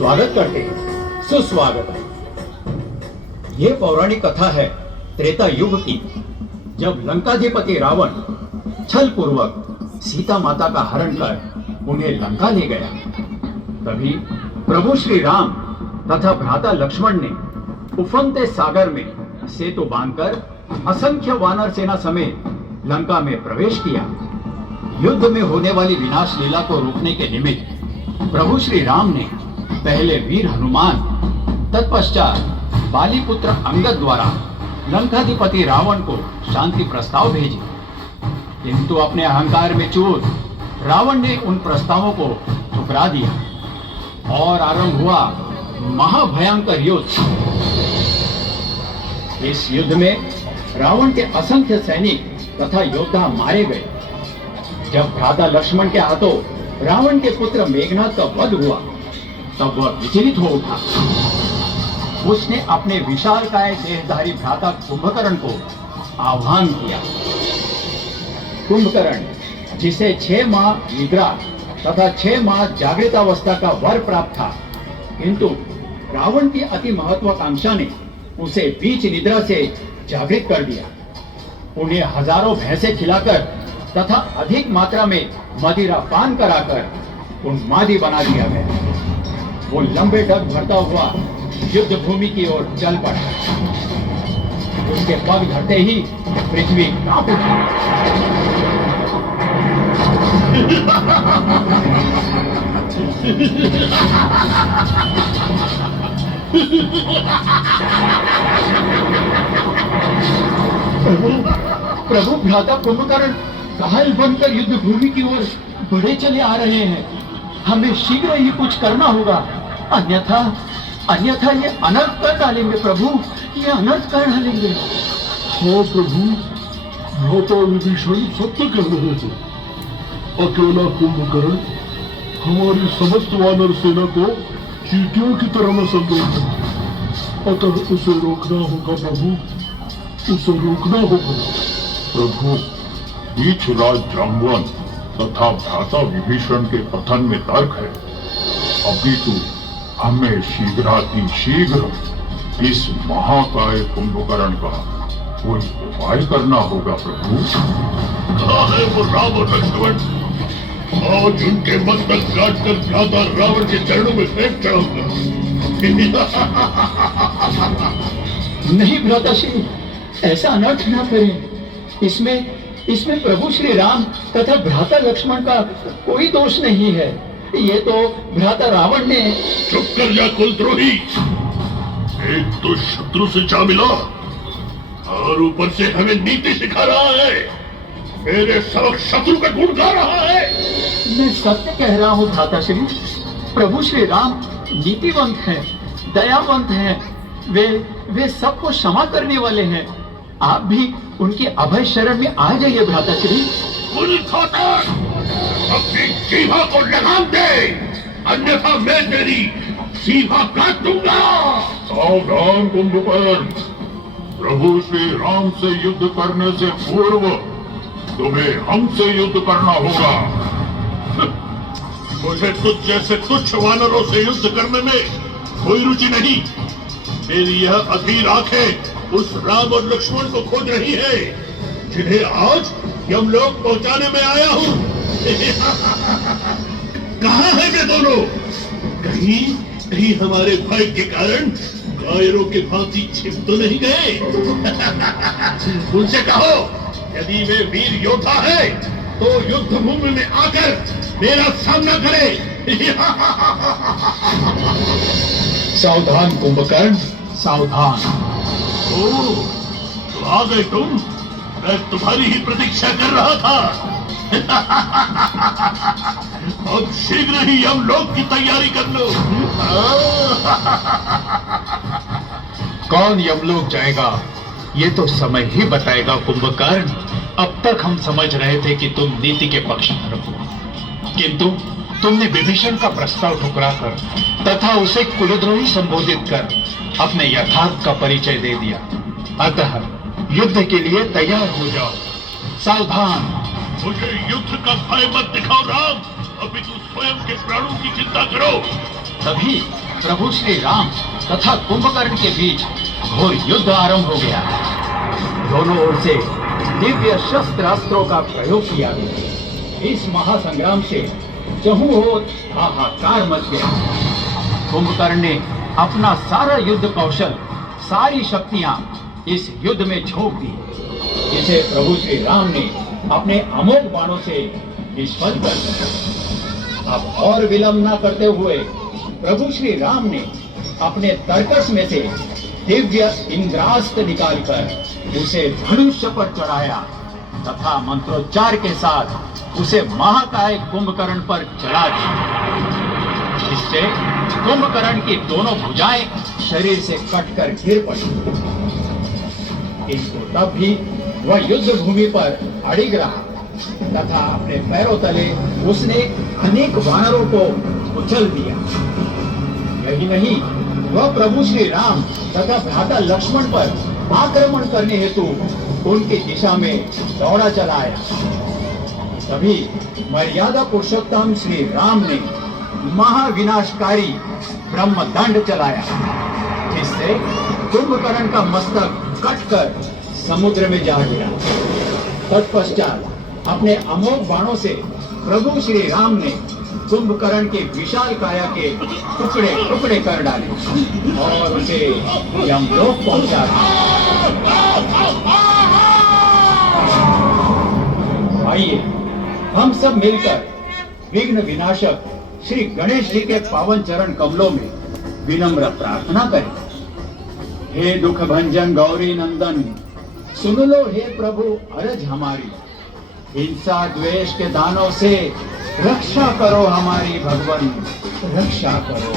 स्वागत करते हैं, सुस्वागत है। ये पौराणिक कथा है त्रेता युग की, जब लंकाधिपति रावण छल पूर्वक सीता माता का हरण कर उन्हें लंका ले गया। तभी प्रभु श्री राम तथा भ्राता लक्ष्मण ने उफनते सागर में सेतु बांधकर असंख्य वानर सेना समेत लंका में प्रवेश किया। युद्ध में होने वाली विनाश लीला को रोकने के निमित्त प्रभु श्री राम ने पहले वीर हनुमान, तत्पश्चात बाली पुत्र अंगद द्वारा लंकाधिपति रावण को शांति प्रस्ताव भेजे, किंतु अपने अहंकार में चूर रावण ने उन प्रस्तावों को ठुकरा दिया और आरंभ हुआ महाभयंकर युद्ध। इस युद्ध में रावण के असंख्य सैनिक तथा योद्धा मारे गए। जब भ्राता लक्ष्मण के हाथों रावण के पुत्र मेघनाद का वध हुआ, तब वह विचलित हो उठा। उसने अपने विशालकाय देहधारी भ्राता कुंभकर्ण को आह्वान किया। कुंभकर्ण, जिसे 6 माह निद्रा तथा 6 माह जागृतावस्था का वर प्राप्त था, किंतु रावण की अति महत्वाकांक्षा ने उसे बीच निद्रा से जागृत कर दिया। उन्हें हजारों भैंसे खिलाकर तथा अधिक मात्रा में मदिरा पान कराकर उन्मादी बना दिया गया। वो लंबे डग भरता हुआ युद्ध भूमि की ओर चल पड़ा। उसके पग धरते ही पृथ्वी कांप उठी। प्रभु भ्राता कुंभकर्ण घायल बनकर युद्ध भूमि की ओर बढ़े चले आ रहे हैं। हमें शीघ्र ही कुछ करना होगा, अन्यथा ये अनर्थ कर डालेंगे। प्रभु, ये अनर्थ कर डालेंगे। हाँ प्रभु, भ्राता विभीषण सत्य कह रहे थे। अकेला कुंभकर्ण हमारी समस्त वानर सेना को चींटियों की तरह में समझ है, अतः उसे रोकना होगा प्रभु, उसे रोकना होगा। प्रभु, बीच राज जाम्बवन तथा भ्राता विभीषण के कथन में तर्क है, अपितु हमें शीघ्र इस महाकाय कुंभकर्ण का कोई उपाय करना होगा। प्रभु, कहाँ है वो राम और लक्ष्मण? आज उनके मस्तक काटकर भ्राता रावण के चरणों में फेंक चढ़ाऊंगा। नहीं भ्राता श्री, ऐसा अनर्थ न करें। इसमें प्रभु श्री राम तथा भ्राता लक्ष्मण का कोई दोष नहीं है। ये तो भ्राता रावण ने। चुप कर जा कुलद्रोही, एक तो शत्रु से जा मिला और ऊपर से हमें नीति सिखा रहा है। मेरे समक्ष शत्रु का गुण गा रहा है। मैं सत्य कह रहा हूँ भ्राता श्री। प्रभु श्री राम नीतिवंत हैं, दयावंत हैं। वे सबको क्षमा करने वाले हैं। आप भी उनकी अभय शरण में आ जाइए भ्राता श्री। अपनी जीभा को लगाम दे, अन्यथा मैं तेरी जीभा काट दूंगा। सावधान कुंभकर्ण, प्रभु श्री राम से युद्ध करने से पूर्व तुम्हें हमसे युद्ध करना होगा। मुझे तुझ जैसे तुच्छ वानरों से युद्ध करने में कोई रुचि नहीं। मेरी यह अधीर आंखें उस राम और लक्ष्मण को खोज रही है, जिन्हें आज यमलोक पहुंचाने में आया हूँ। कहाँ है वे दोनों? कहीं हमारे भय के कारण कायरों के भांति छिप तो नहीं गए? उनसे कहो, यदि वे वीर योद्धा है तो युद्ध भूमि में आकर मेरा सामना करे। सावधान कुंभकर्ण, सावधान। ओह, तो आ गए तुम। मैं तुम्हारी ही प्रतीक्षा कर रहा था। अब शीघ्र ही हम लोग की तैयारी कर लो। कौन यमलोक जाएगा ये तो समय ही बताएगा कुंभकर्ण। अब तक हम समझ रहे थे कि तुम नीति के पक्षधर हो, किंतु तुमने विभीषण का प्रस्ताव ठुकराकर तथा उसे कुलद्रोही संबोधित कर अपने यथार्थ का परिचय दे दिया। अतः युद्ध के लिए तैयार हो जाओ। सावधान। मुझे युद्ध का भय मत दिखाओ राम, अभी तुम स्वयं के प्राणों की चिंता करो। तभी प्रभु श्री राम तथा कुंभकर्ण के बीच घोर युद्ध आरंभ हो गया। दोनों ओर से दिव्य शस्त्र अस्त्रों का प्रयोग किया गया। इस महासंग्राम से चहुं ओर हाहाकार मच गया। कुंभकर्ण ने अपना सारा युद्ध कौशल, सारी शक्तियां इस युद्ध में झोंक दी, जिसे प्रभु श्री राम ने अपने अमोघ बाणों से निष्फल कर दिया। अब और विलंब न करते हुए प्रभु श्री राम ने अपने तरकस में से दिव्य इंद्रास्त्र निकालकर उसे धनुष्य पर चढ़ाया तथा मंत्रोच्चार के साथ उसे महाकाय कुंभकर्ण पर चढ़ा दिया। इससे कुंभकर्ण की दोनों भुजाएं शरीर से कटकर गिर पड़ी, किंतु तब भी वह युद्ध भूमि पर अड़िग रहा तथा अपने पैरों तले उसने अनेक वानरों को कुचल दिया। यही नहीं, वह प्रभु श्री राम तथा भ्राता लक्ष्मण पर आक्रमण करने हेतु उनकी दिशा में दौड़ा चला आया। तभी मर्यादा पुरुषोत्तम श्री राम ने महाविनाशकारी ब्रह्मदंड चलाया, जिससे कुंभकर्ण का मस्तक कटकर समुद्र में जा गिरा। तत्पश्चात अपने अमोघ बाणों से प्रभु श्री राम ने कुंभकर्ण की विशाल काया के टुकड़े टुकड़े कर डाले और उसे यमलोक पहुंचा दिया। आइए हम सब मिलकर विघ्न विनाशक श्री गणेश जी के पावन चरण कमलों में विनम्र प्रार्थना करें। हे दुख भंजन गौरी नंदन, सुन लो हे प्रभु अरज हमारी। हिंसा द्वेष के दानों से रक्षा करो हमारी भगवन, रक्षा करो।